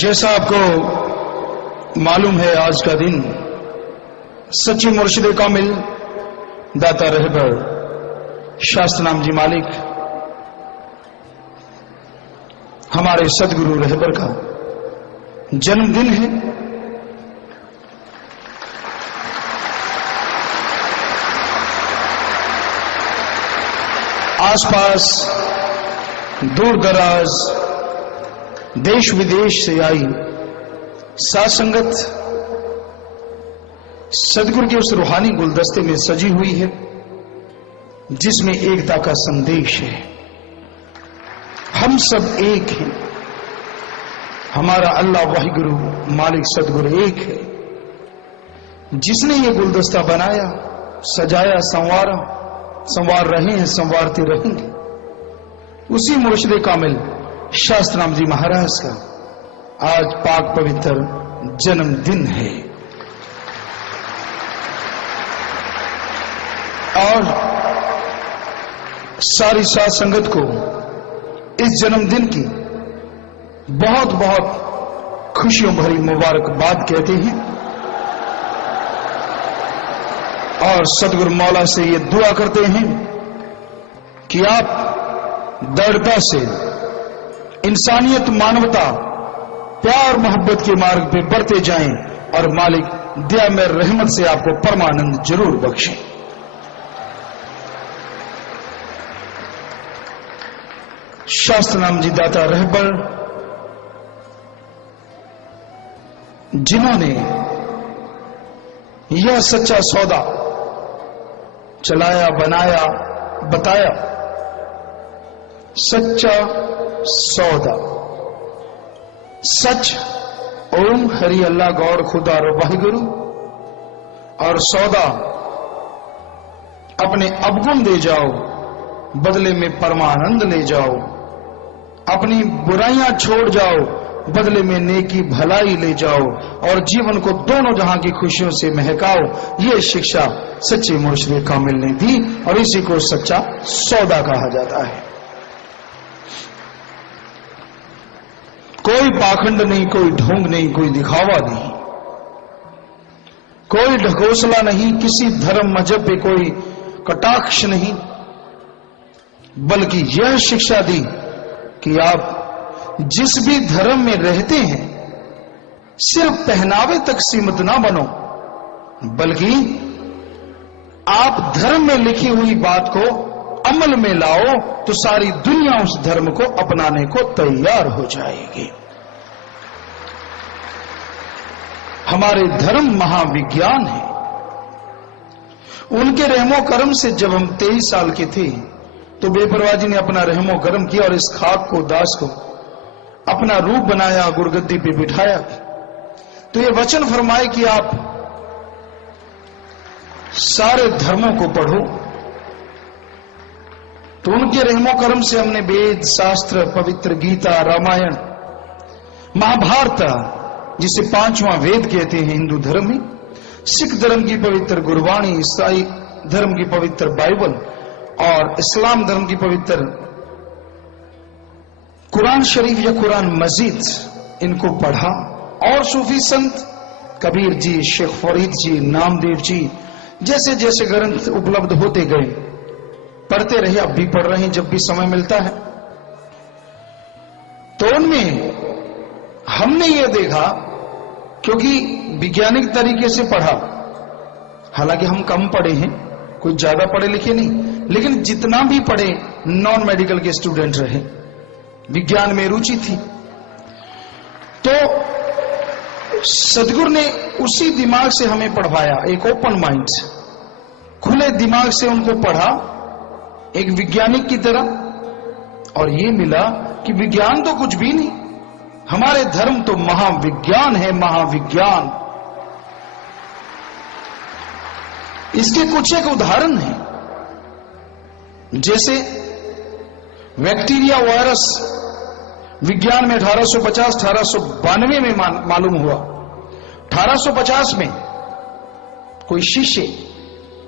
जैसा आपको मालूम है, आज का दिन सच्ची मुर्शिद कामिल दाता रहबर शास्त्र नाम जी मालिक हमारे सदगुरु रहबर का जन्मदिन है। आसपास दूर दराज देश विदेश से आई साध संगत सदगुरु के उस रूहानी गुलदस्ते में सजी हुई है जिसमें एकता का संदेश है। हम सब एक हैं, हमारा अल्लाह वाहिगुरु मालिक सदगुरु एक है। जिसने ये गुलदस्ता बनाया, सजाया, संवारा, संवार रहे हैं, संवारते रहेंगे, उसी मुर्शिद कामिल शास्त्र नाम जी महाराज का आज पाक पवित्र जन्मदिन है। और सारी साध संगत को इस जन्मदिन की बहुत बहुत खुशियों भरी मुबारकबाद कहते हैं और सदगुरु मौला से ये दुआ करते हैं कि आप दृढ़ता से इंसानियत, मानवता, प्यार मोहब्बत के मार्ग पे बढ़ते जाएं और मालिक दया में रहमत से आपको परमानंद जरूर बख्शे। शास्त्र नाम जी दाता रहबर जिन्होंने यह सच्चा सौदा चलाया, बनाया, बताया, सच्चा सौदा, सच ओम हरि अल्लाह गौर खुदा और वाहिगुरु, और सौदा अपने अवगुण दे जाओ, बदले में परमानंद ले जाओ, अपनी बुराइयां छोड़ जाओ, बदले में नेकी भलाई ले जाओ और जीवन को दोनों जहां की खुशियों से महकाओ। यह शिक्षा सच्चे मुर्शिद कामिल ने दी और इसी को सच्चा सौदा कहा जाता है। कोई पाखंड नहीं, कोई ढोंग नहीं, कोई दिखावा नहीं, कोई ढकोसला नहीं, किसी धर्म मजहब पे कोई कटाक्ष नहीं, बल्कि यह शिक्षा दी कि आप जिस भी धर्म में रहते हैं सिर्फ पहनावे तक सीमित ना बनो, बल्कि आप धर्म में लिखी हुई बात को अमल में लाओ तो सारी दुनिया उस धर्म को अपनाने को तैयार हो जाएगी। हमारे धर्म महाविज्ञान है। उनके रहमो करम से जब हम 23 साल के थे तो बेपरवाह जी ने अपना रहमो करम किया और इस खाक को, दास को अपना रूप बनाया, गुरगद्दी पे बिठाया। तो ये वचन फरमाए कि आप सारे धर्मों को पढ़ो। तो उनके रहमो करम से हमने वेद, शास्त्र, पवित्र गीता, रामायण, महाभारत, जिसे 5वां वेद कहते हैं हिंदू धर्म में, सिख धर्म की पवित्र गुरबाणी, ईसाई धर्म की पवित्र बाइबल और इस्लाम धर्म की पवित्र कुरान शरीफ या कुरान मजीद, इनको पढ़ा। और सूफी संत कबीर जी, शेख फरीद जी, नामदेव जी जैसे जैसे ग्रंथ उपलब्ध होते गए पढ़ते रहे, अब भी पढ़ रहे हैं जब भी समय मिलता है। तो उनमें हमने ये देखा, क्योंकि वैज्ञानिक तरीके से पढ़ा, हालांकि हम कम पढ़े हैं, कोई ज्यादा पढ़े लिखे नहीं, लेकिन जितना भी पढ़े नॉन मेडिकल के स्टूडेंट रहे, विज्ञान में रुचि थी। तो सदगुरु ने उसी दिमाग से हमें पढ़वाया, एक ओपन माइंड, खुले दिमाग से उनको पढ़ा एक वैज्ञानिक की तरह। और ये मिला कि विज्ञान तो कुछ भी नहीं, हमारे धर्म तो महाविज्ञान है, महाविज्ञान। इसके कुछ एक उदाहरण है, जैसे बैक्टीरिया, वायरस विज्ञान में 1850-1892 में मालूम हुआ। 1850 में कोई शीशे,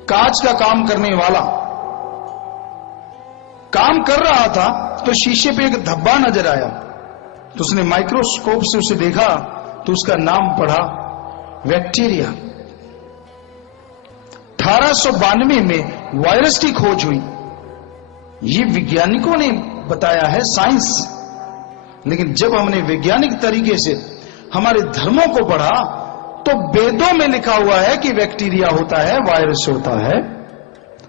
कांच का काम करने वाला काम कर रहा था तो शीशे पे एक धब्बा नजर आया। तो उसने माइक्रोस्कोप से उसे देखा तो उसका नाम पढ़ा बैक्टीरिया। 1892 में वायरस की खोज हुई। ये वैज्ञानिकों ने बताया है, साइंस। लेकिन जब हमने वैज्ञानिक तरीके से हमारे धर्मों को पढ़ा तो वेदों में लिखा हुआ है कि बैक्टीरिया होता है, वायरस होता है।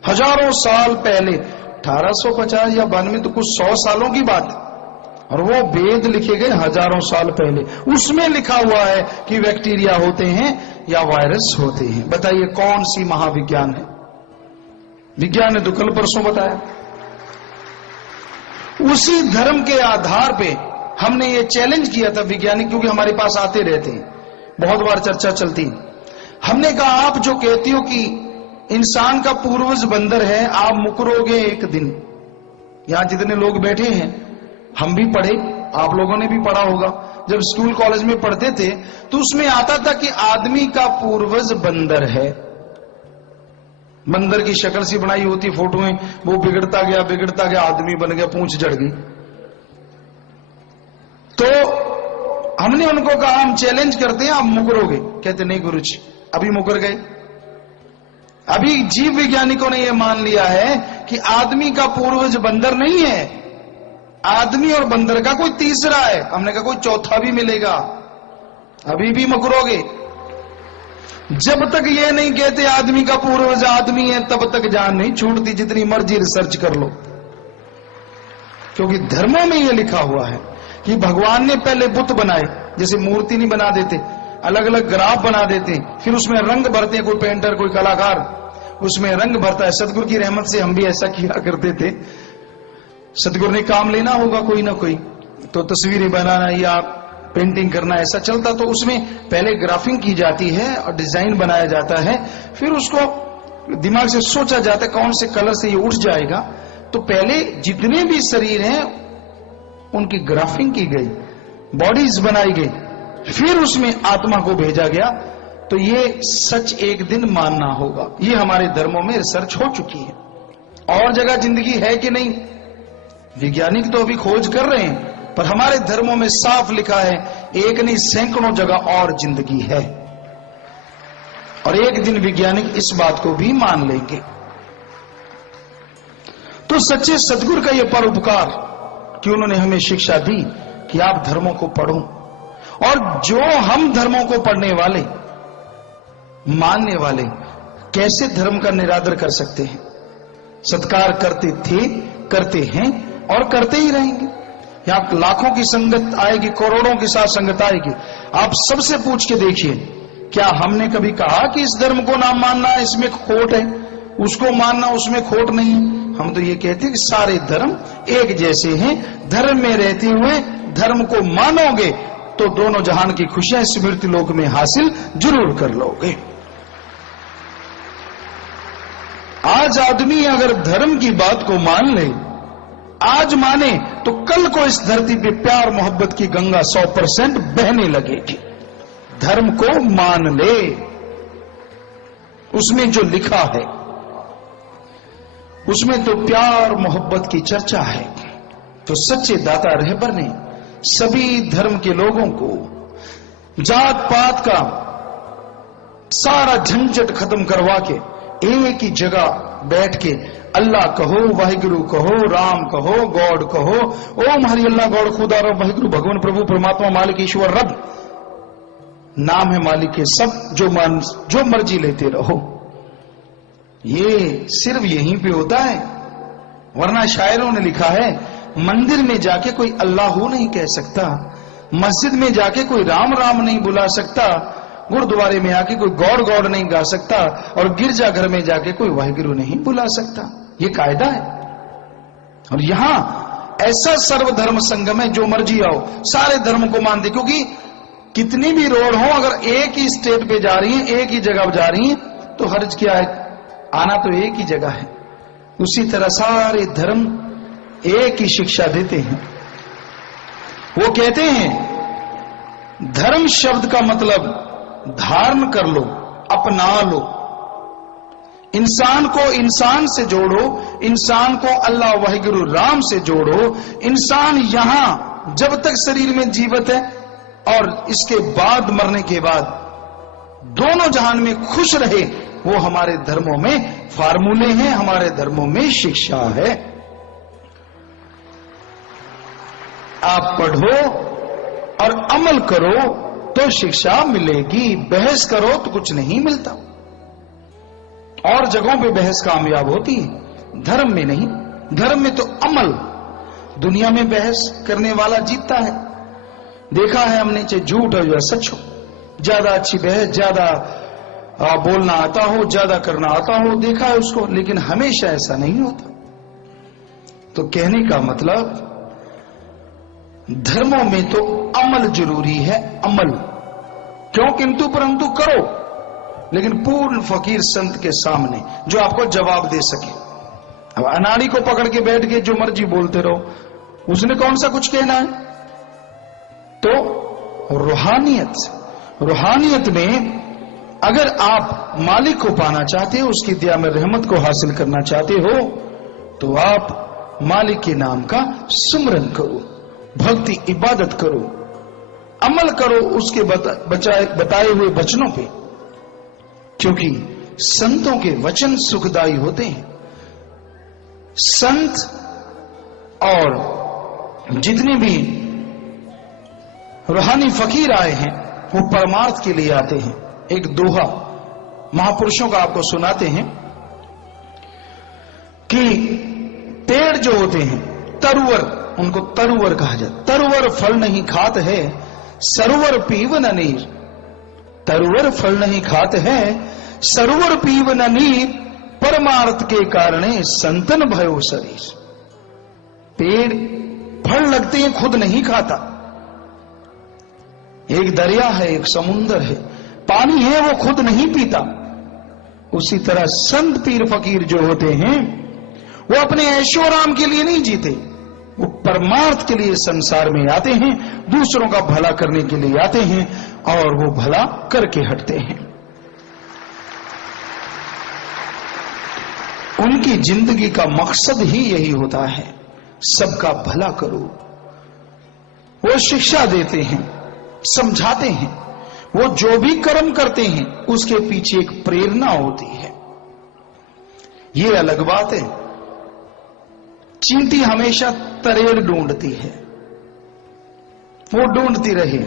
हजारों साल पहले, 1850 या 92, तो कुछ 100 सालों की बात, और वो वेद लिखे गए हजारों साल पहले। उसमें लिखा हुआ है कि बैक्टीरिया होते हैं या वायरस होते हैं। बताइए कौन सी महाविज्ञान है? विज्ञान ने तो कल परसों बताया। उसी धर्म के आधार पे हमने ये चैलेंज किया था वैज्ञानिक, क्योंकि हमारे पास आते रहते हैं, बहुत बार चर्चा चलती। हमने कहा आप जो कहते हो कि इंसान का पूर्वज बंदर है, आप मुकरोगे एक दिन। यहां जितने लोग बैठे हैं, हम भी पढ़े, आप लोगों ने भी पढ़ा होगा। जब स्कूल कॉलेज में पढ़ते थे तो उसमें आता था कि आदमी का पूर्वज बंदर है। बंदर की शक्ल सी बनाई होती फोटो में, वो बिगड़ता गया आदमी बन गया, पूंछ जड़ गई। तो हमने उनको कहा हम चैलेंज करते हैं, आप मुकरोगे? कहते नहीं गुरुजी, अभी मुकर गए। अभी जीव वैज्ञानिकों ने यह मान लिया है कि आदमी का पूर्वज बंदर नहीं है, आदमी और बंदर का कोई तीसरा है। हमने कहा कोई चौथा भी मिलेगा, अभी भी मुकरोगे। जब तक ये नहीं कहते आदमी का पूर्वज आदमी है, तब तक जान नहीं छूटती, जितनी मर्जी रिसर्च कर लो। क्योंकि धर्मों में यह लिखा हुआ है कि भगवान ने पहले बुत बनाए, जैसे मूर्ति नहीं बना देते, अलग अलग ग्राफ बना देते, फिर उसमें रंग भरते हैं, कोई पेंटर कोई कलाकार उसमें रंग भरता है। सदगुरु की रहमत से हम भी ऐसा किया करते थे। सदगुरु ने काम लेना होगा कोई ना कोई, तो तस्वीरें बनाना या पेंटिंग करना ऐसा चलता, तो उसमें पहले ग्राफिंग की जाती है और डिजाइन बनाया जाता है, फिर उसको दिमाग से सोचा जाता है कौन से कलर से ये उठ जाएगा। तो पहले जितने भी शरीर हैं उनकी ग्राफिंग की गई, बॉडीज बनाई गई, फिर उसमें आत्मा को भेजा गया। तो ये सच एक दिन मानना होगा। ये हमारे धर्मों में रिसर्च हो चुकी है। और जगह जिंदगी है कि नहीं, वैज्ञानिक तो अभी खोज कर रहे हैं, पर हमारे धर्मों में साफ लिखा है एक नहीं सैकड़ों जगह और जिंदगी है। और एक दिन वैज्ञानिक इस बात को भी मान लेंगे। तो सच्चे सदगुरु का यह परोपकार कि उन्होंने हमें शिक्षा दी कि आप धर्मों को पढ़ो, और जो हम धर्मों को पढ़ने वाले, मानने वाले, कैसे धर्म का निरादर कर सकते हैं? सत्कार करते थे, करते हैं और करते ही रहेंगे। यहां लाखों की संगत आएगी, करोड़ों के साथ संगत आएगी। आप सबसे पूछ के देखिए, क्या हमने कभी कहा कि इस धर्म को ना मानना इसमें खोट है, उसको मानना उसमें खोट नहीं है? हम तो ये कहते हैं कि सारे धर्म एक जैसे हैं। धर्म में रहते हुए धर्म को मानोगे तो दोनों जहान की खुशियां स्मृति लोक में हासिल जरूर कर लोगे। आज आदमी अगर धर्म की बात को मान ले, आज माने, तो कल को इस धरती पे प्यार मोहब्बत की गंगा 100% बहने लगेगी। धर्म को मान ले, उसमें जो लिखा है उसमें तो प्यार मोहब्बत की चर्चा है। तो सच्चे दाता रहबर ने सभी धर्म के लोगों को जात पात का सारा झंझट खत्म करवा के एक ही जगह बैठ के अल्लाह कहो, वाहिगुरु कहो, राम कहो, गॉड कहो, ओम हरि अल्लाह गॉड खुदा रब वाहिगुरु भगवान प्रभु परमात्मा मालिक ईश्वर रब, नाम है मालिक के सब, जो मर्जी लेते रहो। ये सिर्फ यहीं पे होता है, वरना शायरों ने लिखा है मंदिर में जाके कोई अल्लाह नहीं कह सकता, मस्जिद में जाके कोई राम राम नहीं बुला सकता, गुरुद्वारे में आके कोई गॉड गॉड नहीं गा सकता, और गिरजा घर में जाके कोई वाहिगुरु नहीं बुला सकता। ये कायदा है। और यहां ऐसा सर्वधर्म संगम है, जो मर्जी आओ, सारे धर्म को मानते, क्योंकि कितनी भी रोड हो, अगर एक ही स्टेट पे जा रही है, एक ही जगह जा रही है, तो हर्ज क्या है, आना तो एक ही जगह है। उसी तरह सारे धर्म एक ही शिक्षा देते हैं। वो कहते हैं धर्म शब्द का मतलब धारण कर लो, अपना लो, इंसान को इंसान से जोड़ो, इंसान को अल्लाह वाहिगुरु राम से जोड़ो। इंसान यहां जब तक शरीर में जीवित है और इसके बाद मरने के बाद दोनों जहान में खुश रहे, वो हमारे धर्मों में फार्मूले हैं, हमारे धर्मों में शिक्षा है। आप पढ़ो और अमल करो तो शिक्षा मिलेगी, बहस करो तो कुछ नहीं मिलता। और जगहों पे बहस कामयाब होती है, धर्म में नहीं। धर्म में तो अमल, दुनिया में बहस करने वाला जीतता है। देखा है हमने, चाहे झूठ हो या सच हो, ज्यादा अच्छी बहस, ज्यादा बोलना आता हो, ज्यादा करना आता हो, देखा है उसको। लेकिन हमेशा ऐसा नहीं होता। तो कहने का मतलब, धर्मों में तो अमल जरूरी है, अमल क्यों किंतु परंतु करो, लेकिन पूर्ण फकीर संत के सामने जो आपको जवाब दे सके। अब अनाड़ी को पकड़ के बैठ के जो मर्जी बोलते रहो, उसने कौन सा कुछ कहना है। तो रूहानियत में अगर आप मालिक को पाना चाहते हो, उसकी दया में रहमत को हासिल करना चाहते हो, तो आप मालिक के नाम का सुमरन करो, भक्ति इबादत करो, अमल करो उसके बताए हुए वचनों पे, क्योंकि संतों के वचन सुखदायी होते हैं। संत और जितने भी रूहानी फकीर आए हैं, वो परमार्थ के लिए आते हैं। एक दोहा महापुरुषों का आपको सुनाते हैं कि पेड़ जो होते हैं, तरुवर, उनको तरुवर कहा जाता। तरुवर फल नहीं खात है, सरोवर पीवन नीर। तरुवर फल नहीं खात है, सरोवर पीवन नीर, परमार्थ के कारणे संतन भयो शरीर। पेड़ फल लगते हैं, खुद नहीं खाता। एक दरिया है, एक समुंदर है, पानी है, वो खुद नहीं पीता। उसी तरह संत पीर फकीर जो होते हैं, वो अपने ऐशोराम के लिए नहीं जीते, वो परमार्थ के लिए संसार में आते हैं, दूसरों का भला करने के लिए आते हैं, और वो भला करके हटते हैं। उनकी जिंदगी का मकसद ही यही होता है, सबका भला करो। वो शिक्षा देते हैं, समझाते हैं। वो जो भी कर्म करते हैं, उसके पीछे एक प्रेरणा होती है। ये अलग बात है। चींटी हमेशा तरेड़ ढूंढती है, वो ढूंढती रहे।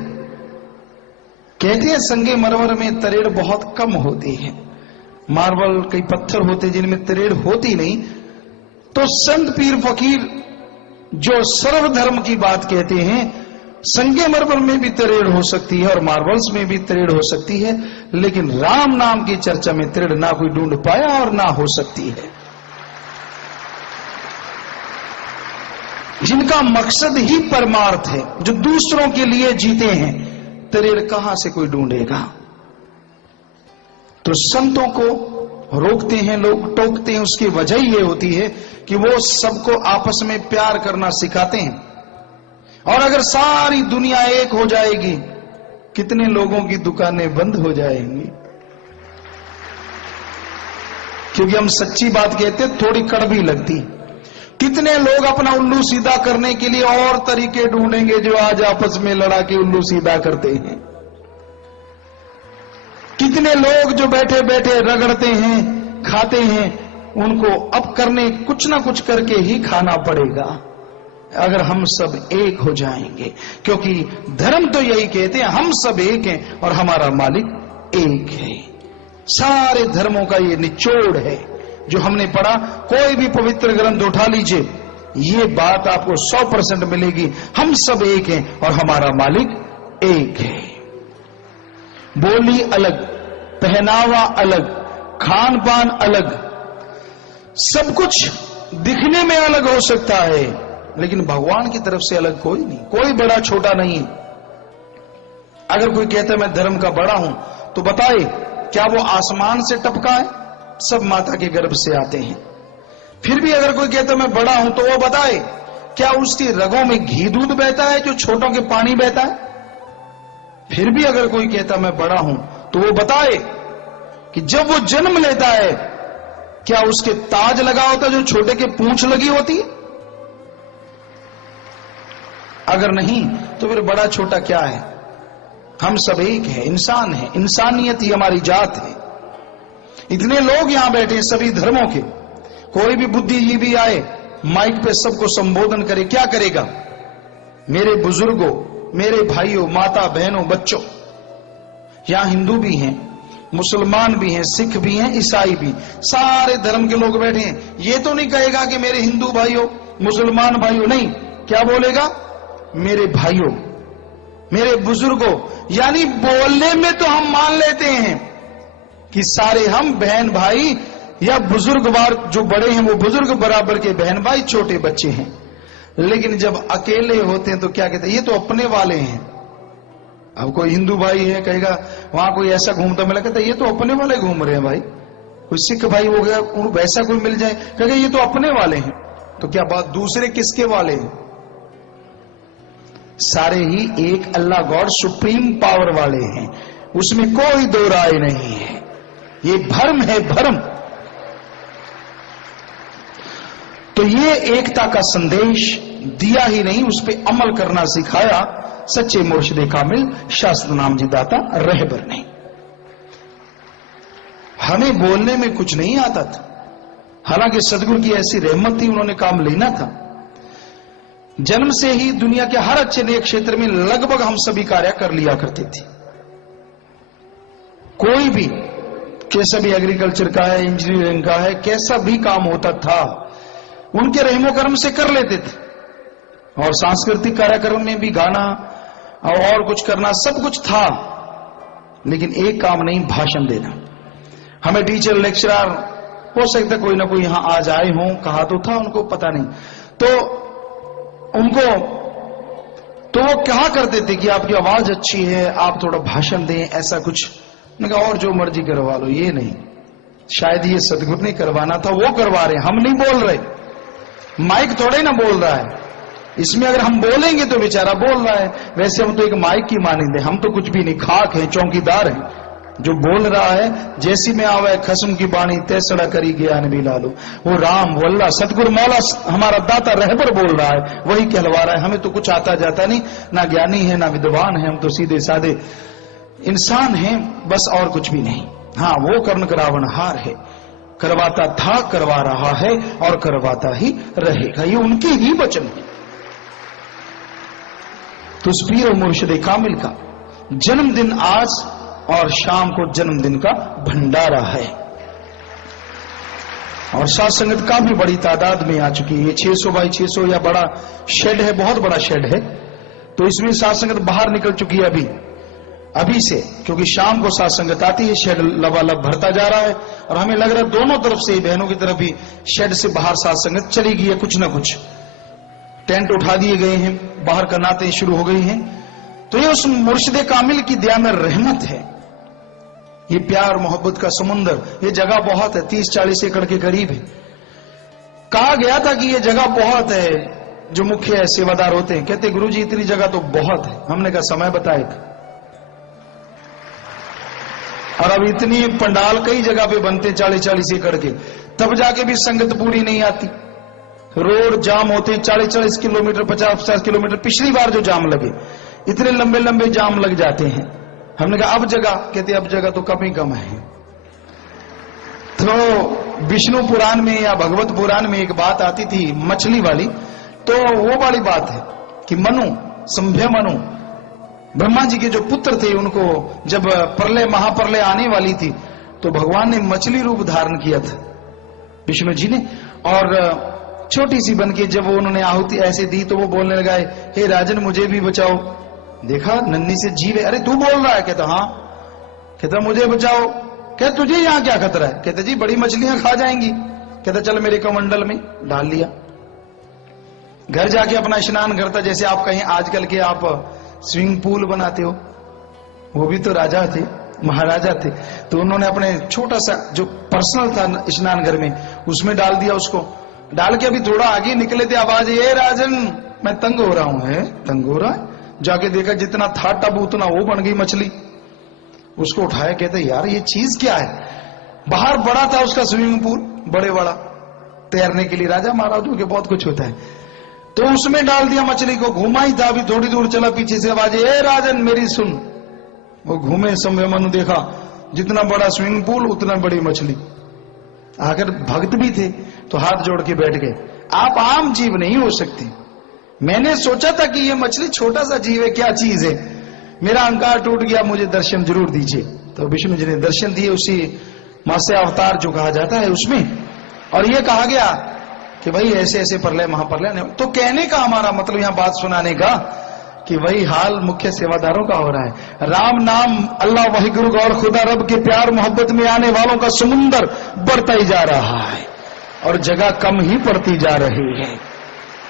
कहते हैं संगे मरमर में तरेड़ बहुत कम होती है, मार्बल कई पत्थर होते जिनमें तरेड़ होती नहीं। तो संत पीर फकीर जो सर्वधर्म की बात कहते हैं, संगे मरमर में भी तरेड़ हो सकती है और मार्बल्स में भी तरेड़ हो सकती है, लेकिन राम नाम की चर्चा में तरेड़ ना कोई ढूंढ पाया और ना हो सकती है। जिनका मकसद ही परमार्थ है, जो दूसरों के लिए जीते हैं, तरेड़ कहां से कोई ढूंढेगा। तो संतों को रोकते हैं लोग, टोकते हैं, उसकी वजह ये होती है कि वो सबको आपस में प्यार करना सिखाते हैं। और अगर सारी दुनिया एक हो जाएगी, कितने लोगों की दुकानें बंद हो जाएंगी। क्योंकि हम सच्ची बात कहते, थोड़ी कड़वी लगती। कितने लोग अपना उल्लू सीधा करने के लिए और तरीके ढूंढेंगे, जो आज आपस में लड़ा के उल्लू सीधा करते हैं। कितने लोग जो बैठे बैठे रगड़ते हैं, खाते हैं, उनको अब करने कुछ ना कुछ करके ही खाना पड़ेगा, अगर हम सब एक हो जाएंगे। क्योंकि धर्म तो यही कहते हैं, हम सब एक हैं और हमारा मालिक एक है। सारे धर्मों का ये निचोड़ है जो हमने पढ़ा। कोई भी पवित्र ग्रंथ उठा लीजिए, ये बात आपको 100% मिलेगी, हम सब एक हैं और हमारा मालिक एक है। बोली अलग, पहनावा अलग, खान पान अलग, सब कुछ दिखने में अलग हो सकता है, लेकिन भगवान की तरफ से अलग कोई नहीं। कोई बड़ा छोटा नहीं। अगर कोई कहता है मैं धर्म का बड़ा हूं, तो बताए क्या वो आसमान से टपका है? सब माता के गर्भ से आते हैं। फिर भी अगर कोई कहता है मैं बड़ा हूं, तो वो बताए क्या उसकी रगों में घी दूध बहता है जो छोटों के पानी बहता है? फिर भी अगर कोई कहता मैं बड़ा हूं, तो वो बताए कि जब वो जन्म लेता है, क्या उसके ताज लगा होता जो छोटे के पूंछ लगी होती है? अगर नहीं तो फिर बड़ा छोटा क्या है, हम सब एक है, इंसान है, इंसानियत ही हमारी जात है। इतने लोग यहां बैठे सभी धर्मों के, कोई भी बुद्धिजीवी आए माइक पे सबको संबोधन करे, क्या करेगा? मेरे बुजुर्गों, मेरे भाइयों, माता बहनों, बच्चों, यहां हिंदू भी हैं, मुसलमान भी हैं, सिख भी हैं, ईसाई भी, सारे धर्म के लोग बैठे हैं। ये तो नहीं कहेगा कि मेरे हिंदू भाइयों, मुसलमान भाइयों, नहीं, क्या बोलेगा? मेरे भाइयों, मेरे बुजुर्गों। यानी बोलने में तो हम मान लेते हैं कि सारे हम बहन भाई, या बुजुर्गवार जो बड़े हैं वो बुजुर्ग बराबर के बहन भाई, छोटे बच्चे हैं। लेकिन जब अकेले होते हैं तो क्या कहते हैं? ये तो अपने वाले हैं। अब कोई हिंदू भाई है, कहेगा वहां कोई ऐसा घूमता मिला, कहता ये तो अपने वाले घूम रहे हैं भाई। कोई सिख भाई हो गया, वैसा कोई मिल जाए, कहेगा ये तो अपने वाले हैं। तो क्या बात, दूसरे किसके वाले हैं? सारे ही एक अल्लाह गॉड सुप्रीम पावर वाले हैं, उसमें कोई दो राय नहीं है। ये भ्रम है, भ्रम। तो ये एकता का संदेश दिया ही नहीं, उस पर अमल करना सिखाया सच्चे मुर्शिद कामिल शास्त्र नाम जी दाता रहबर ने। हमें बोलने में कुछ नहीं आता था, हालांकि सदगुरु की ऐसी रहमत थी, उन्होंने काम लेना था। जन्म से ही दुनिया के हर अच्छे नेक क्षेत्र में लगभग हम सभी कार्य कर लिया करते थे। कोई भी, कैसा भी एग्रीकल्चर का है, इंजीनियरिंग का है, कैसा भी काम होता था उनके रहमो कर्म से कर लेते थे। और सांस्कृतिक कार्यक्रम में भी गाना और कुछ करना, सब कुछ था। लेकिन एक काम नहीं, भाषण देना। हमें टीचर लेक्चरर हो सकता कोई ना कोई यहां आज आए हों, कहा तो था उनको, पता नहीं, तो उनको तो वो क्या करते थे कि आपकी आवाज अच्छी है, आप थोड़ा भाषण दें, ऐसा कुछ। मैंने कहा और जो मर्जी करवा लो, ये नहीं। शायद ये सदगुरु ने करवाना था, वो करवा रहे, हम नहीं बोल रहे। माइक थोड़े ना बोल रहा है, इसमें अगर हम बोलेंगे तो बेचारा बोल रहा है। वैसे हम तो एक माइक की मानिंदे, हम तो कुछ भी नहीं, खाक हैं, चौकीदार हैं। जो बोल रहा है जैसी में आवे खसम की बाणी तैसड़ा करी ज्ञान भी लालो, वो राम, वो अल्लाह, सतगुरु मौला हमारा दाता रहबर बोल रहा है, वही कहलवा रहा है। हमें तो कुछ आता जाता नहीं, ना ज्ञानी है ना विद्वान है, हम तो सीधे साधे इंसान हैं, बस और कुछ भी नहीं। हाँ, वो कर्ण करावनहार है, करवाता था, करवा रहा है और करवाता ही रहेगा। ये उनके ही वचन है। तो उस पीर और मुर्शिद कामिल का जन्मदिन आज, और शाम को जन्मदिन का भंडारा है। और साथ संगत काफी बड़ी तादाद में आ चुकी है। 600 बाई 600 या बड़ा शेड है, बहुत बड़ा शेड है। तो इसमें साथ संगत बाहर निकल चुकी है अभी से, क्योंकि शाम को साथ संगत आती है, शेड लबालब भरता जा रहा है। और हमें लग रहा है दोनों तरफ से, बहनों की तरफ भी शेड से बाहर साथ संगत चली गई है। कुछ ना कुछ टेंट उठा दिए गए हैं, बाहर कनातें शुरू हो गई हैं। तो ये उस मुर्शिद कामिल की दया में रहमत है। ये प्यार मोहब्बत का समुंदर, ये जगह बहुत है, 30-40 एकड़ के करीब है। कहा गया था कि ये जगह बहुत है। जो मुख्य सेवादार होते हैं कहते गुरुजी इतनी जगह तो बहुत है। हमने कहा समय बताए, और अब इतनी पंडाल कई जगह पे बनते 40-40 एकड़ के, तब जाके भी संगत पूरी नहीं आती। रोड जाम होते 40-40 किलोमीटर, 50-50 किलोमीटर। पिछली बार जो जाम लगे, इतने लंबे लंबे जाम लग जाते हैं। हमने कहा अब जगह, कहते अब जगह तो कम ही कम है। तो विष्णु पुराण में या भगवत पुराण में एक बात आती थी मछली वाली, तो वो वाली बात है कि मनु, संभ्य मनु, ब्रह्मा जी के जो पुत्र थे, उनको जब प्रलय, महाप्रलय आने वाली थी, तो भगवान ने मछली रूप धारण किया था विष्णु जी ने। और छोटी सी बन के जब उन्होंने आहुति ऐसे दी, तो वो बोलने लगा, हे राजन मुझे भी बचाओ। देखा नन्ही से जीव है, अरे तू बोल रहा है? कहता हाँ। कहता मुझे बचाओ। कहता तुझे यहां क्या खतरा है? कहता जी बड़ी मछलियां खा जाएंगी। कहता चल मेरे कमंडल में डाल लिया। घर जाके अपना स्नान करता, जैसे आप कहें आजकल के आप स्विमिंग पूल बनाते हो, वो भी तो राजा थे, महाराजा थे। तो उन्होंने अपने छोटा सा जो पर्सनल था स्नान घर में, उसमें डाल दिया। उसको डाल के अभी थोड़ा आगे निकले थे, आवाज, ये राजन मैं तंग हो रहा हूं। है तंग हो रहा है? जाके देखा जितना था टब उतना वो बन गई मछली। उसको उठाया, कहते यार ये चीज क्या है? बाहर बड़ा था उसका स्विमिंग पूल, बड़े बड़ा, तैरने के लिए, राजा महाराजों के बहुत कुछ होता है। तो उसमें डाल दिया मछली को, घुमा ही था, अभी थोड़ी दूर चला, पीछे से आवाज, ए राजन मेरी सुन। वो घूमे, समय मनु देखा जितना बड़ा स्विमिंग पूल उतना बड़ी मछली। आखिर भक्त भी थे तो हाथ जोड़ के बैठ गए। आप आम जीव नहीं हो सकते। मैंने सोचा था कि ये मछली छोटा सा जीव है, क्या चीज है, मेरा अहंकार टूट गया, मुझे दर्शन जरूर दीजिए। तो विष्णु जी ने दर्शन दिए, उसी मत्स्य अवतार जो कहा जाता है उसमें, और ये कहा गया कि भाई ऐसे ऐसे प्रलय महाप्रलय ने। तो कहने का हमारा मतलब, यहां बात सुनाने का, कि वही हाल मुख्य सेवादारों का हो रहा है। राम नाम, अल्लाह वाहिगुरु और खुदा रब के प्यार मोहब्बत में आने वालों का समुंदर बढ़ता ही जा रहा है और जगह कम ही पड़ती जा रही है।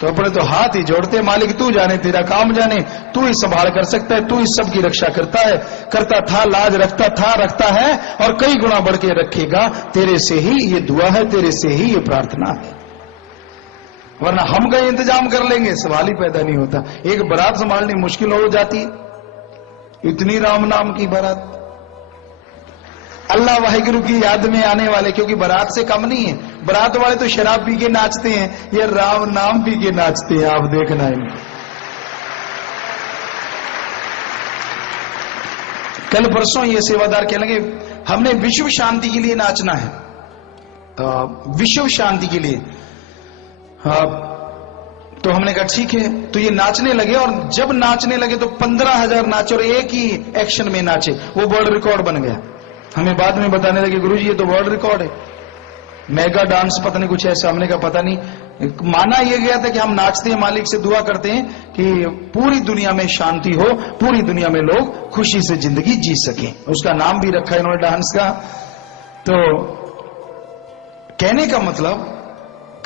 तो अपने तो हाथ ही जोड़ते, मालिक तू जाने, तेरा काम जाने, तू ही संभाल कर सकता है, तू ही सबकी रक्षा करता है, करता था, लाज रखता था, रखता है और कई गुना बढ़ के रखेगा। तेरे से ही ये दुआ है, तेरे से ही ये प्रार्थना है, वरना हम कहीं इंतजाम कर लेंगे, सवाल ही पैदा नहीं होता। एक बारात संभालनी मुश्किल हो जाती है, इतनी राम नाम की बारात, अल्लाह वाहिगुरु की याद में आने वाले, क्योंकि बारात से कम नहीं है। बारात वाले तो शराब पी के नाचते हैं, ये राम नाम पी के नाचते हैं, आप देखना इनको। कल परसों ये सेवादार कहने लगे हमने विश्व शांति के लिए नाचना है, विश्व शांति के लिए। तो हमने कहा ठीक है। तो ये नाचने लगे, और जब नाचने लगे तो 15,000 नाचे और एक ही एक्शन में नाचे, वो वर्ल्ड रिकॉर्ड बन गया। हमें बाद में बताने लगे गुरुजी ये तो वर्ल्ड रिकॉर्ड है, मेगा डांस पता नहीं कुछ ऐसा। हमने कहा पता नहीं, माना यह गया था कि हम नाचते हैं, मालिक से दुआ करते हैं कि पूरी दुनिया में शांति हो, पूरी दुनिया में लोग खुशी से जिंदगी जी सकें। उसका नाम भी रखा है इन्होंने डांस का। तो कहने का मतलब,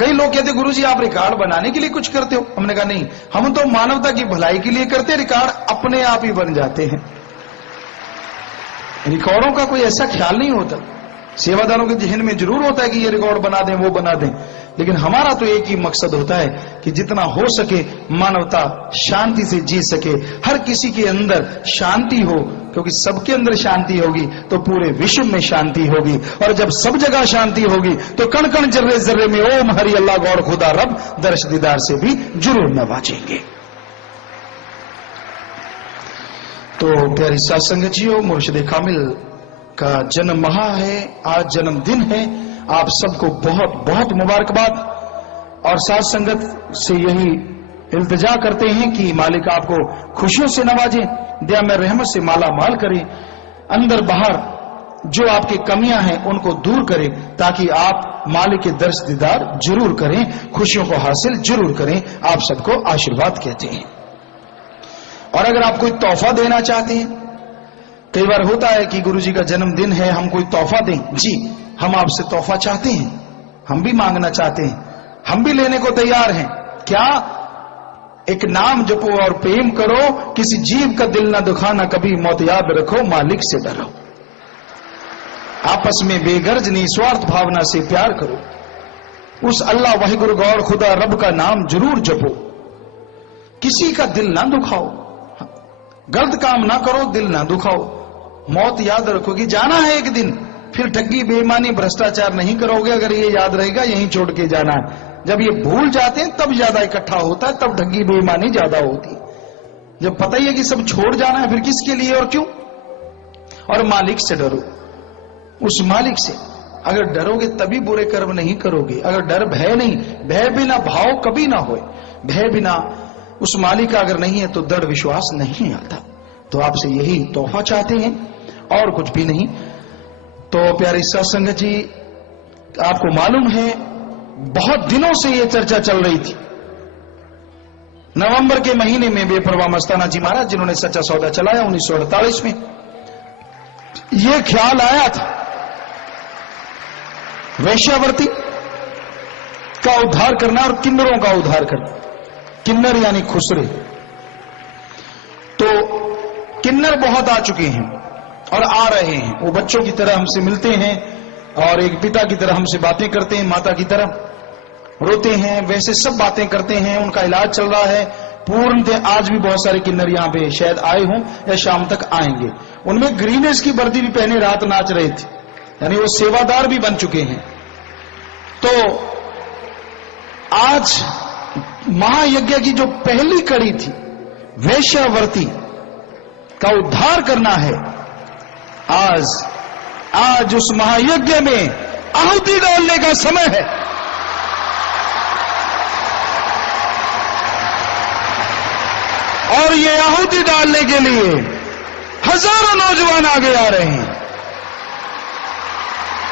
कई लोग कहते गुरुजी आप रिकॉर्ड बनाने के लिए कुछ करते हो। हमने कहा नहीं, हम तो मानवता की भलाई के लिए करते, रिकॉर्ड अपने आप ही बन जाते हैं। रिकॉर्डों का कोई ऐसा ख्याल नहीं होता। सेवादारों के जहन में जरूर होता है कि ये रिकॉर्ड बना दें, वो बना दें, लेकिन हमारा तो एक ही मकसद होता है कि जितना हो सके मानवता शांति से जी सके, हर किसी के अंदर शांति हो, क्योंकि सबके अंदर शांति होगी तो पूरे विश्व में शांति होगी, और जब सब जगह शांति होगी तो कण कण जर्रे जर्रे में ओम हरि अल्लाह गौर खुदा रब दर्श दीदार से भी जरूर नवाजेंगे। तो प्यारी साथ संगतियों, मुर्शिद कामिल का जन्म महा है, आज जन्मदिन है। आप सबको बहुत बहुत मुबारकबाद, और साथ संगत से यही इल्तिजा करते हैं कि मालिक आपको खुशियों से नवाजे, दया में रहमत से माला माल करे, अंदर बाहर जो आपकी कमियां हैं उनको दूर करे, ताकि आप मालिक के दर्श दीदार जरूर करें, खुशियों को हासिल जरूर करें। आप सबको आशीर्वाद कहते हैं। और अगर आप कोई तोहफा देना चाहते हैं, कई बार होता है कि गुरुजी का जन्मदिन है, हम कोई तोहफा दें। जी, हम आपसे तोहफा चाहते हैं, हम भी मांगना चाहते हैं, हम भी लेने को तैयार हैं। क्या? एक नाम जपो और प्रेम करो, किसी जीव का दिल ना दुखाना, कभी मौत याद रखो, मालिक से डरो। आपस में बेगर्ज निस्वार्थ भावना से प्यार करो, उस अल्लाह वाहिगुरु गौर खुदा रब का नाम जरूर जपो, किसी का दिल ना दुखाओ, गलत काम ना करो, दिल ना दुखाओ, मौत याद रखोगी, जाना है एक दिन, फिर ठगी बेईमानी भ्रष्टाचार नहीं करोगे। अगर ये याद रहेगा यहीं छोड़ के जाना है। जब ये भूल जाते हैं तब ज्यादा इकट्ठा होता है, तब ठगी बेईमानी ज्यादा होती है। जब पता ही है कि सब छोड़ जाना है, फिर किसके लिए और क्यों? और मालिक से डरो, उस मालिक से अगर डरोगे तभी बुरे कर्म नहीं करोगे। अगर डर भय नहीं, भय बिना भाव कभी ना होए, भय बिना उस मालिक का अगर नहीं है तो दृढ़ विश्वास नहीं आता। तो आपसे यही तोहफा चाहते हैं और कुछ भी नहीं। तो प्यारी सत्संग जी, आपको मालूम है बहुत दिनों से यह चर्चा चल रही थी। नवंबर के महीने में बेपरवाह मस्ताना जी महाराज, जिन्होंने सच्चा सौदा चलाया 1948 में, यह ख्याल आया था वैश्यावर्ती का उद्धार करना और किन्नरों का उद्धार करना। किन्नर यानी खुसरे। तो किन्नर बहुत आ चुके हैं और आ रहे हैं। वो बच्चों की तरह हमसे मिलते हैं और एक पिता की तरह हमसे बातें करते हैं, माता की तरह रोते हैं, वैसे सब बातें करते हैं। उनका इलाज चल रहा है पूर्णतः। आज भी बहुत सारे किन्नर यहां पे शायद आए हों या शाम तक आएंगे। उनमें ग्रीनेस की वर्दी भी पहने रात नाच रहे थे, यानी वो सेवादार भी बन चुके हैं। तो आज महायज्ञ की जो पहली कड़ी थी, वैश्यावर्ती का उद्धार करना है। आज उस महायज्ञ में आहुति डालने का समय है। और ये आहुति डालने के लिए हजारों नौजवान आगे आ रहे हैं।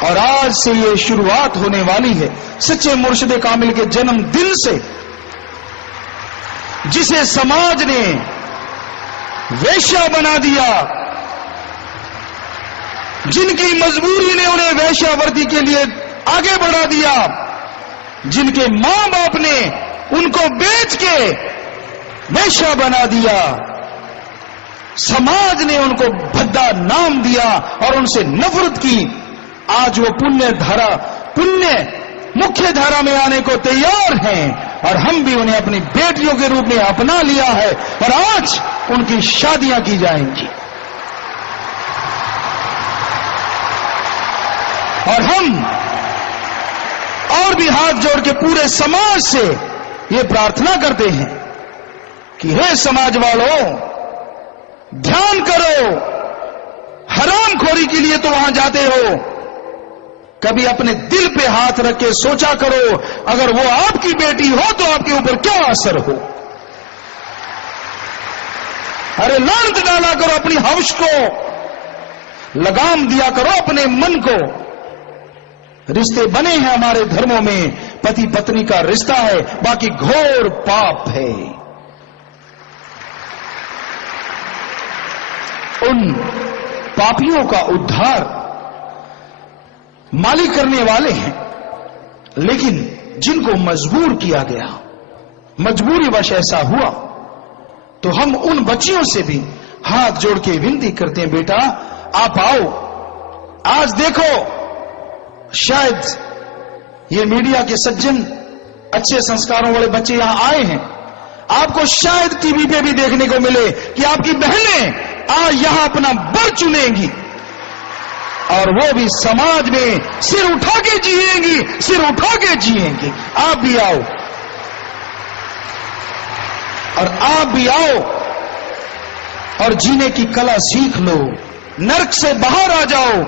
और आज से ये शुरुआत होने वाली है सच्चे मुर्शिद कामिल के जन्मदिन से, जिसे समाज ने वैश्या बना दिया, जिनकी मजबूरी ने उन्हें वैश्यावर्ती के लिए आगे बढ़ा दिया, जिनके मां बाप ने उनको बेच के वैश्या बना दिया, समाज ने उनको भद्दा नाम दिया और उनसे नफरत की। आज वो पुण्य मुख्य धारा में आने को तैयार हैं और हम भी उन्हें अपनी बेटियों के रूप में अपना लिया है और आज उनकी शादियां की जाएंगी। और हम और भी हाथ जोड़ के पूरे समाज से ये प्रार्थना करते हैं कि हे समाज वालों, ध्यान करो, हरामखोरी के लिए तो वहां जाते हो, कभी अपने दिल पे हाथ रख के सोचा करो, अगर वो आपकी बेटी हो तो आपके ऊपर क्या असर हो। अरे लानत डाला करो अपनी हवस को, लगाम दिया करो अपने मन को। रिश्ते बने हैं हमारे धर्मों में, पति पत्नी का रिश्ता है, बाकी घोर पाप है। उन पापियों का उद्धार मालिक करने वाले हैं, लेकिन जिनको मजबूर किया गया, मजबूरी वश ऐसा हुआ, तो हम उन बच्चियों से भी हाथ जोड़ के विनती करते हैं, बेटा आप आओ। आज देखो, शायद ये मीडिया के सज्जन अच्छे संस्कारों वाले बच्चे यहां आए हैं, आपको शायद टीवी पे भी देखने को मिले कि आपकी बहनें आज यहां अपना बर चुनेंगी और वो भी समाज में सिर उठा के जिएंगी, सिर उठा के जिएंगी। आप भी आओ और आप भी आओ और जीने की कला सीख लो, नर्क से बाहर आ जाओ।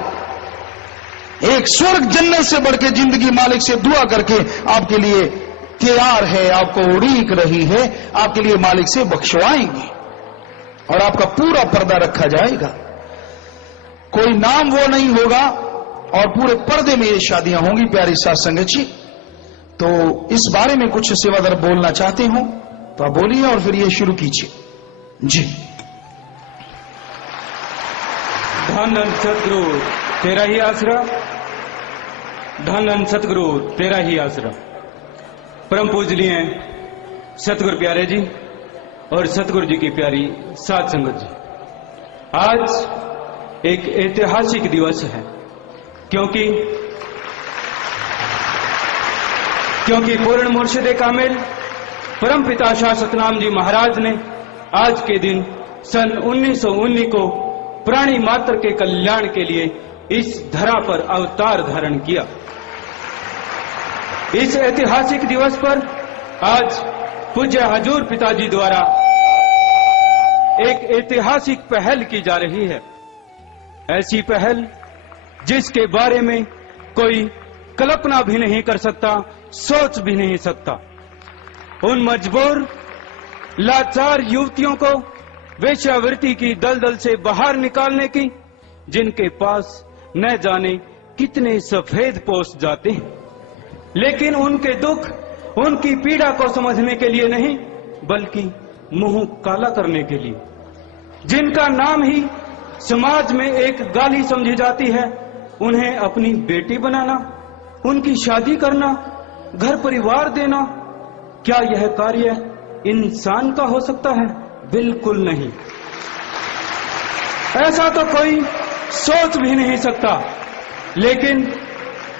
एक स्वर्ग जन्नत से बढ़ के जिंदगी मालिक से दुआ करके आपके लिए तैयार है, आपको उड़ीक रही है, आपके लिए मालिक से बख्शवाएंगे और आपका पूरा पर्दा रखा जाएगा। कोई नाम वो नहीं होगा और पूरे पर्दे में ये शादियां होंगी। प्यारी साथ संगत जी, तो इस बारे में कुछ सेवादार बोलना चाहते हो तो आप बोलिए और फिर ये शुरू कीजिए जी। धन सतगुरु तेरा ही आसरा, धन सतगुरु तेरा ही आसरा। परम पूजनीय सतगुरु प्यारे जी और सतगुरु जी की प्यारी साध संगत जी, आज एक ऐतिहासिक दिवस है, क्योंकि पूर्ण मुर्शिद कामिल परम पिता शाह सतनाम जी महाराज ने आज के दिन सन 1919 को प्राणी मात्र के कल्याण के लिए इस धरा पर अवतार धारण किया। इस ऐतिहासिक दिवस पर आज पूज्य हजूर पिताजी द्वारा एक ऐतिहासिक पहल की जा रही है। ऐसी पहल जिसके बारे में कोई कल्पना भी नहीं कर सकता, सोच भी नहीं सकता। उन मजबूर लाचार युवतियों को वेश्यावृत्ति की दलदल से बाहर निकालने की, जिनके पास न जाने कितने सफेद पोस्ट जाते हैं, लेकिन उनके दुख, उनकी पीड़ा को समझने के लिए नहीं, बल्कि मुंह काला करने के लिए, जिनका नाम ही समाज में एक गाली समझी जाती है, उन्हें अपनी बेटी बनाना, उनकी शादी करना, घर परिवार देना, क्या यह कार्य इंसान का हो सकता है? बिल्कुल नहीं। ऐसा तो कोई सोच भी नहीं सकता, लेकिन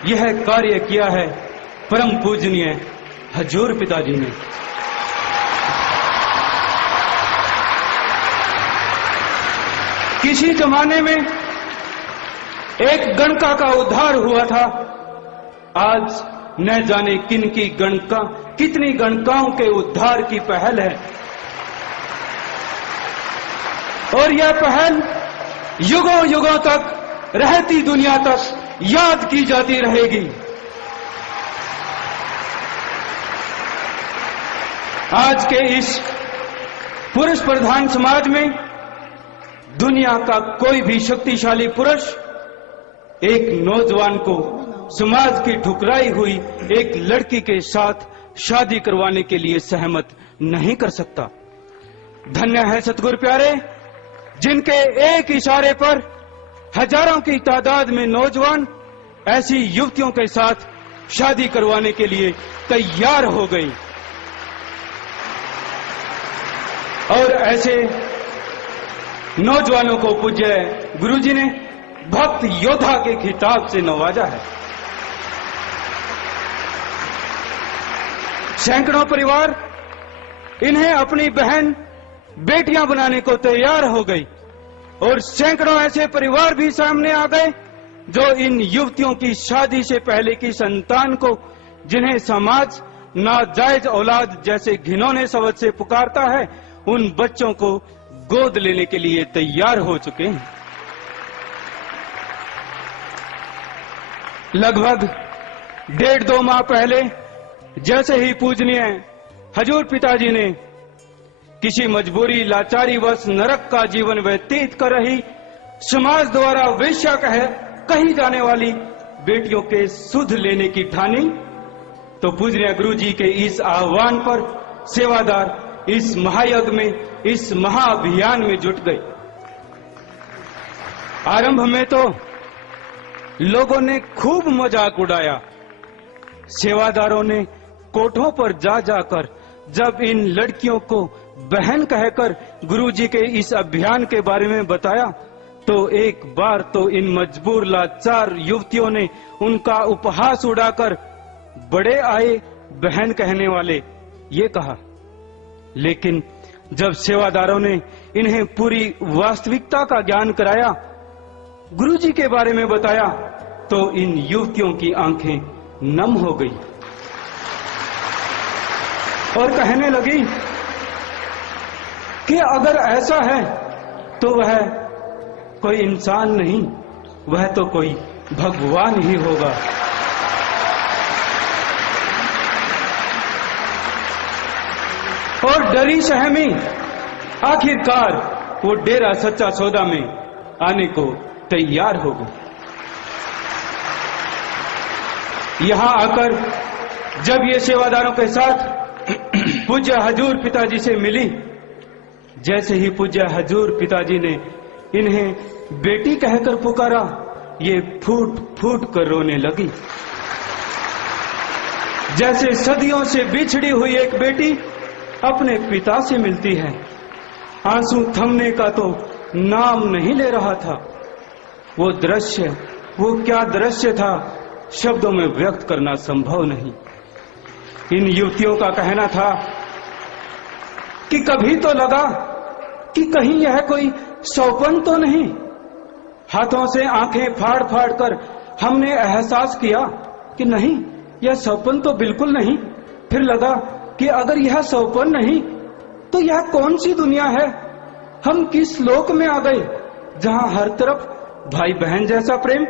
यह कार्य किया है परम पूजनीय हजूर पिताजी ने। किसी जमाने में एक गणका का उद्धार हुआ था, आज न जाने कितनी गणकाओं के उद्धार की पहल है। और यह पहल युगों युगों तक, रहती दुनिया तक याद की जाती रहेगी। आज के इस पुरुष प्रधान समाज में दुनिया का कोई भी शक्तिशाली पुरुष एक नौजवान को समाज की ठुकराई हुई एक लड़की के साथ शादी करवाने के लिए सहमत नहीं कर सकता। धन्य है सतगुरु प्यारे, जिनके एक इशारे पर हजारों की तादाद में नौजवान ऐसी युवतियों के साथ शादी करवाने के लिए तैयार हो गए। और ऐसे नौजवानों को पूज्य गुरुजी ने भक्त योद्धा के खिताब से नवाजा है। सैकड़ों परिवार इन्हें अपनी बहन बेटियां बनाने को तैयार हो गई और सैकड़ों ऐसे परिवार भी सामने आ गए जो इन युवतियों की शादी से पहले की संतान को, जिन्हें समाज नाजायज औलाद जैसे घिनौने शब्द से पुकारता है, उन बच्चों को गोद लेने के लिए तैयार हो चुके हैं। लगभग 1.5-2 माह पहले जैसे ही पूजनीय हजूर पिताजी ने किसी मजबूरी लाचारी वश नरक का जीवन व्यतीत कर रही समाज द्वारा वेश्या कही जाने वाली बेटियों के सुध लेने की ठानी, तो पूजनीय गुरु जी के इस आह्वान पर सेवादार इस महायज्ञ में, इस महाअभियान में जुट गए। आरंभ में तो लोगों ने खूब मजाक उड़ाया। सेवादारों ने कोठों पर जा जाकर जब इन लड़कियों को बहन कहकर गुरुजी के इस अभियान के बारे में बताया, तो एक बार तो इन मजबूर लाचार युवतियों ने उनका उपहास उड़ाकर बड़े आए बहन कहने वाले ये कहा। लेकिन जब सेवादारों ने इन्हें पूरी वास्तविकता का ज्ञान कराया, गुरुजी के बारे में बताया, तो इन युवतियों की आंखें नम हो गई और कहने लगी कि अगर ऐसा है तो वह कोई इंसान नहीं, वह तो कोई भगवान ही होगा। और डरी सहमी आखिरकार वो डेरा सच्चा सौदा में आने को तैयार हो गई। यहां आकर जब ये सेवादारों के साथ पूज्य हजूर पिताजी से मिली, जैसे ही पूज्य हजूर पिताजी ने इन्हें बेटी कहकर पुकारा, ये फूट फूट कर रोने लगी। जैसे सदियों से बिछड़ी हुई एक बेटी अपने पिता से मिलती है। आंसू थमने का तो नाम नहीं ले रहा था। वो दृश्य, वो क्या दृश्य था, शब्दों में व्यक्त करना संभव नहीं। इन युवतियों का कहना था कि कभी तो लगा कि कहीं यह कोई सौपन तो नहीं। हाथों से आंखें फाड़ फाड़ कर हमने एहसास किया कि नहीं, यह सौपन तो बिल्कुल नहीं। फिर लगा कि अगर यह सौपन नहीं तो यह कौन सी दुनिया है, हम किस लोक में आ गए जहां हर तरफ भाई बहन जैसा प्रेम,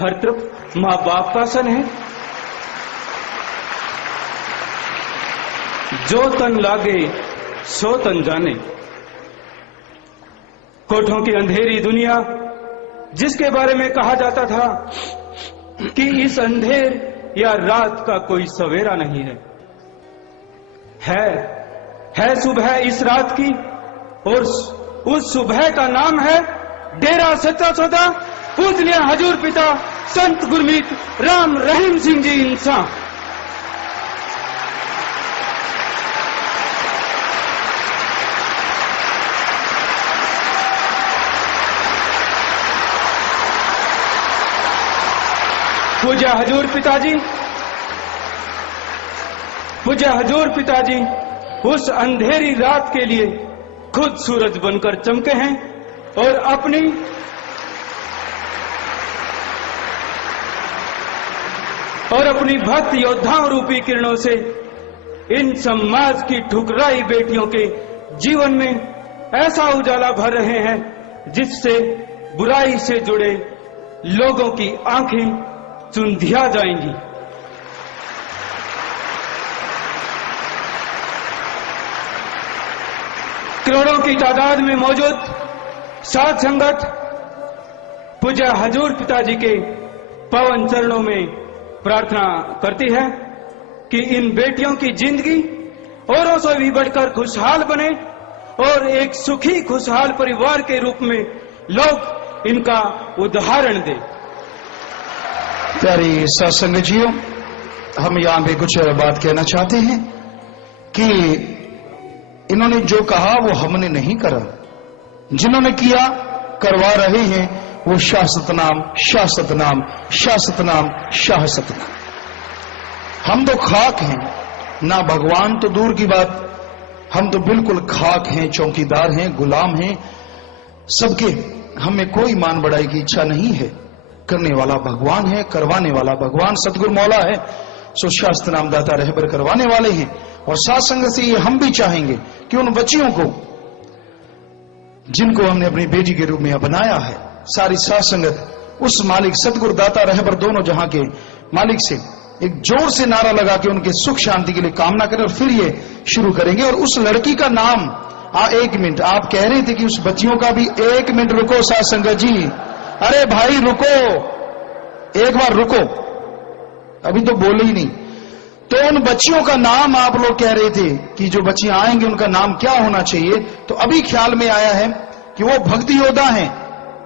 हर तरफ माँ बाप का स्नेह। जो तन लागे सो तन जाने। कोठों की अंधेरी दुनिया, जिसके बारे में कहा जाता था कि इस अंधेर या रात का कोई सवेरा नहीं है सुबह इस रात की, और उस सुबह का नाम है डेरा सच्चा सौदा पूजनीय हजूर पिता संत गुरमीत राम रहीम सिंह जी इंसान। पूज्य हजूर पिताजी उस अंधेरी रात के लिए खुद सूरज बनकर चमके हैं और और अपनी भक्त योद्धाओं रूपी किरणों से इन समाज की ठुकराई बेटियों के जीवन में ऐसा उजाला भर रहे हैं जिससे बुराई से जुड़े लोगों की आंखें चुंधिया जाएंगी। करोड़ों की तादाद में मौजूद साध संगत पूज्य हजूर पिताजी के पावन चरणों में प्रार्थना करती है कि इन बेटियों की जिंदगी औरों से भी बढ़कर खुशहाल बने और एक सुखी खुशहाल परिवार के रूप में लोग इनका उदाहरण दें। प्यारी सत्संगजियों, हम यहां पे कुछ बात कहना चाहते हैं कि इन्होंने जो कहा वो हमने नहीं करा, जिन्होंने किया करवा रहे हैं वो शाश्वत नाम शाश्वत नाम शाश्वत नाम शाश्वत नाम। हम तो खाक हैं ना, भगवान तो दूर की बात, हम तो बिल्कुल खाक हैं, चौकीदार हैं, गुलाम हैं सबके। हमें कोई मान बढ़ाई की इच्छा नहीं है। करने वाला भगवान है, करवाने वाला भगवान सतगुरु मौला है। सो शास्त्र नाम दाता रहबर करवाने वाले हैं। और साथ संगत से ये हम भी चाहेंगे कि उन बच्चियों को जिनको हमने अपनी बेटी के रूप में अपनाया है, सारी साथ संगत उस मालिक सतगुरु दाता रहबर दोनों जहां के मालिक से एक जोर से नारा लगा के उनके सुख शांति के लिए कामना करें। और फिर ये शुरू करेंगे। और उस लड़की का नाम, एक मिनट, आप कह रहे थे कि उस बच्चियों का भी, एक मिनट रुको साथ संगत जी, अरे भाई रुको, एक बार रुको, अभी तो बोले ही नहीं। तो उन बच्चियों का नाम आप लोग कह रहे थे कि जो बच्चियां आएंगे उनका नाम क्या होना चाहिए, तो अभी ख्याल में आया है कि वो भक्ति योद्धा हैं।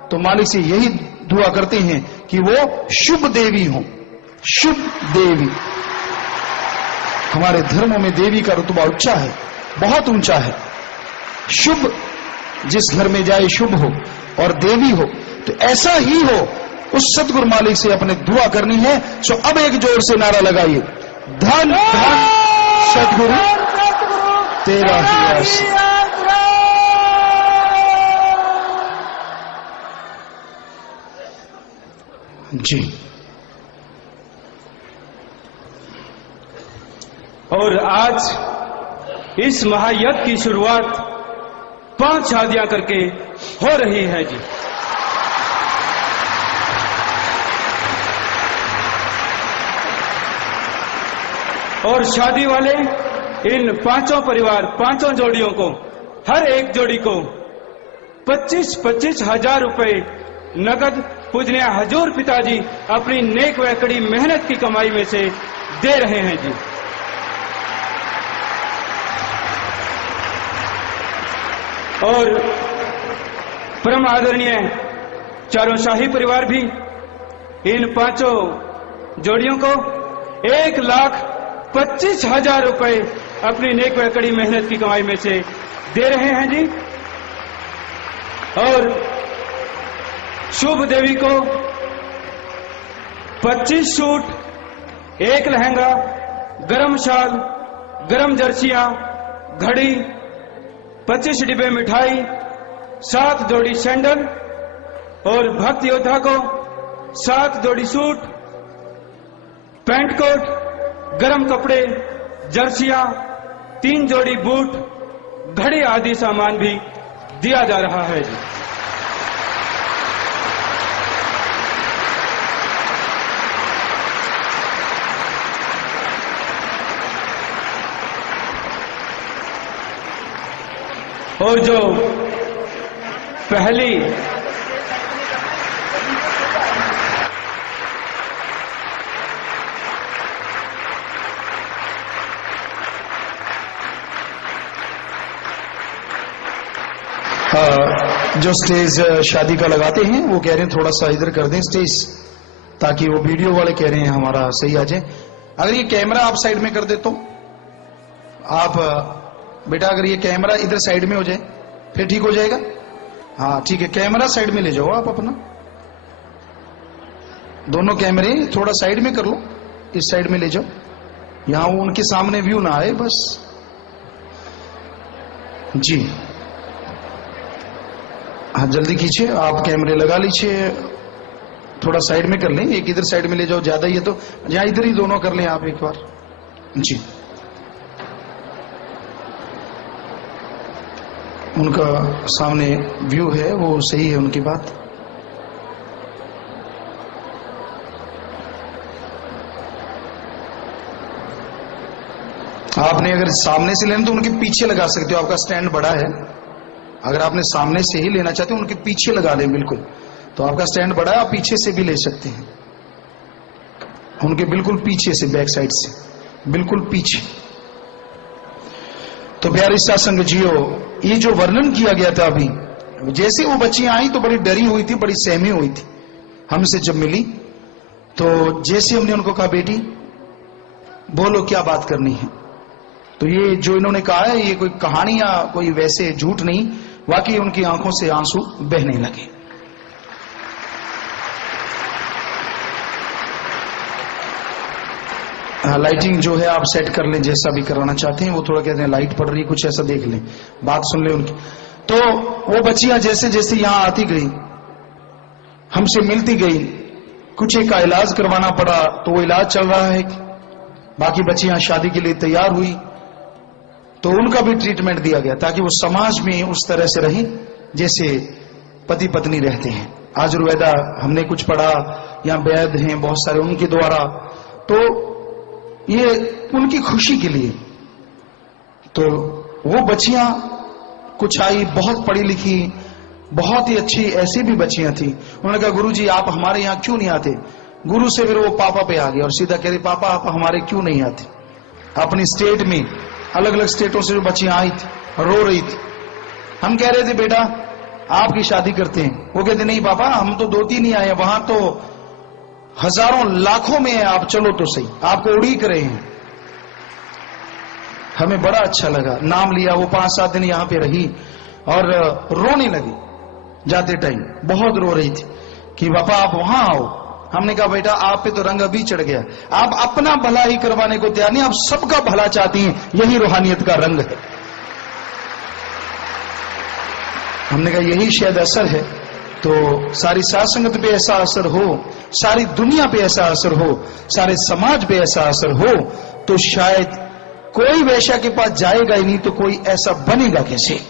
तो मालिक से यही दुआ करते हैं कि वो शुभ देवी हो। शुभ देवी, हमारे धर्मों में देवी का रुतबा ऊंचा है, बहुत ऊंचा है। शुभ, जिस घर में जाए शुभ हो और देवी हो, तो ऐसा ही हो। उस सतगुरु मालिक से अपने दुआ करनी है। सो अब एक जोर से नारा लगाइए, धन धन सतगुरु तेरा ही आशीर्वाद। जी। और आज इस महायज्ञ की शुरुआत 5 शादियां करके हो रही है जी। और शादी वाले इन 5 परिवार, 5 जोड़ियों को, हर एक जोड़ी को 25-25 हजार रुपए नगद पूजनीय हजूर पिताजी अपनी नेक व कड़ी मेहनत की कमाई में से दे रहे हैं जी। और परम आदरणीय चारों शाही परिवार भी इन 5 जोड़ियों को 1,25,000 रुपए अपनी नेक व कड़ी मेहनत की कमाई में से दे रहे हैं जी। और शुभ देवी को 25 सूट, 1 लहंगा, गरम शाल, गरम जर्सियां, घड़ी, 25 डिब्बे मिठाई, 7 जोड़ी सैंडल। और भक्त योद्धा को 7 जोड़ी सूट, पैंट कोट, गरम कपड़े, जर्सियां, 3 जोड़ी बूट, घड़ी आदि सामान भी दिया जा रहा है जी। और जो पहली जो स्टेज शादी का लगाते हैं वो कह रहे हैं थोड़ा सा इधर कर दें स्टेज, ताकि वो वीडियो वाले कह रहे हैं हमारा सही आ जाए। अगर ये कैमरा आप साइड में कर दे तो आप बेटा, अगर ये कैमरा इधर साइड में हो जाए फिर ठीक हो जाएगा। हाँ ठीक है, कैमरा साइड में ले जाओ आप अपना, दोनों कैमरे थोड़ा साइड में कर लो, इस साइड में ले जाओ, यहां वो उनके सामने व्यू ना आए बस जी। हाँ जल्दी कीजिए, आप कैमरे लगा लीजिए, थोड़ा साइड में कर लें, एक इधर साइड में ले जाओ, ज्यादा ही है तो यहाँ इधर ही दोनों कर लें आप एक बार जी। उनका सामने व्यू है वो सही है उनकी बात। आपने अगर सामने से लेना तो उनके पीछे लगा सकते हो, आपका स्टैंड बड़ा है। अगर आपने सामने से ही लेना चाहते हो उनके पीछे लगा लें बिल्कुल, तो आपका स्टैंड बड़ा है, आप पीछे से भी ले सकते हैं, उनके बिल्कुल पीछे से, बैक साइड से बिल्कुल पीछे। तो प्यारे सत्संग जियो, ये जो वर्णन किया गया था अभी, जैसे वो बच्चियां आई तो बड़ी डरी हुई थी, बड़ी सहमी हुई थी। हमसे जब मिली तो जैसे हमने उनको कहा बेटी बोलो क्या बात करनी है, तो ये जो इन्होंने कहा है ये कोई कहानी या कोई वैसे झूठ नहीं, वाकई उनकी आंखों से आंसू बहने लगे। लाइटिंग जो है आप सेट कर लें, जैसा भी कराना चाहते हैं। वो थोड़ा कहते हैं लाइट पड़ रही है, कुछ ऐसा देख लें, बात सुन लें उनकी। तो वो बच्चियां जैसे जैसे यहां आती गई, हमसे मिलती गई, कुछ एक का इलाज करवाना पड़ा तो वो इलाज चल रहा है, बाकी बच्चियां शादी के लिए तैयार हुई तो उनका भी ट्रीटमेंट दिया गया ताकि वो समाज में उस तरह से रहें जैसे पति पत्नी रहते हैं। आयुर्वेदा हमने कुछ पढ़ा, यहाँ वैद्य हैं बहुत सारे उनके द्वारा, तो ये उनकी खुशी के लिए। तो वो बच्चियां कुछ आई, बहुत पढ़ी लिखी, बहुत ही अच्छी, ऐसी भी बच्चियां थी। उन्होंने कहा गुरुजी आप हमारे यहाँ क्यों नहीं आते। गुरु से फिर वो पापा पे आ गया और सीधा कह रही पापा आप हमारे क्यों नहीं आते। अपनी स्टेट में अलग अलग स्टेटों से जो बच्चियां आई थी, रो रही थी। हम कह रहे थे बेटा आपकी शादी करते हैं, वो कहते नहीं पापा हम तो 2-3 ही आए, वहां तो हजारों लाखों में है, आप चलो तो सही, आपको उड़ीक रहे हैं। हमें बड़ा अच्छा लगा, नाम लिया, वो 5-7 दिन यहां पे रही और रोने लगी जाते टाइम, बहुत रो रही थी कि पापा आप वहां आओ। हमने कहा बेटा आप पे तो रंग अभी चढ़ गया, आप अपना भला ही करवाने को तैयार नहीं, आप सबका भला चाहती हैं, यही रूहानियत का रंग है। हमने कहा यही शायद असर है। तो सारी साथ संगत पे ऐसा असर हो, सारी दुनिया पे ऐसा असर हो, सारे समाज पे ऐसा असर हो, तो शायद कोई वैश्या के पास जाएगा ही नहीं, तो कोई ऐसा बनेगा कैसे।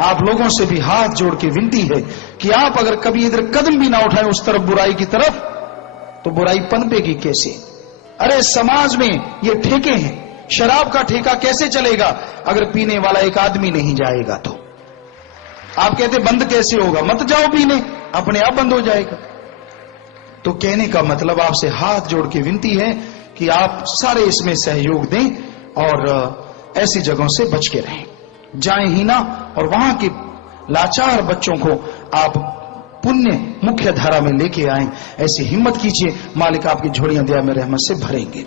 आप लोगों से भी हाथ जोड़ के विनती है कि आप अगर कभी इधर कदम भी ना उठाएं उस तरफ, बुराई की तरफ, तो बुराई पनपेगी कैसे। अरे समाज में ये ठेके हैं, शराब का ठेका कैसे चलेगा अगर पीने वाला एक आदमी नहीं जाएगा। तो आप कहते बंद कैसे होगा, मत जाओ पीने, अपने आप बंद हो जाएगा। तो कहने का मतलब आपसे हाथ जोड़ के विनती है कि आप सारे इसमें सहयोग दें और ऐसी जगहों से बच के रहें, जाएं ही ना, और वहां के लाचार बच्चों को आप पुण्य मुख्य धारा में लेके आएं। ऐसी हिम्मत कीजिए, मालिक आपकी झोलियां दया में रहमत से भरेंगे।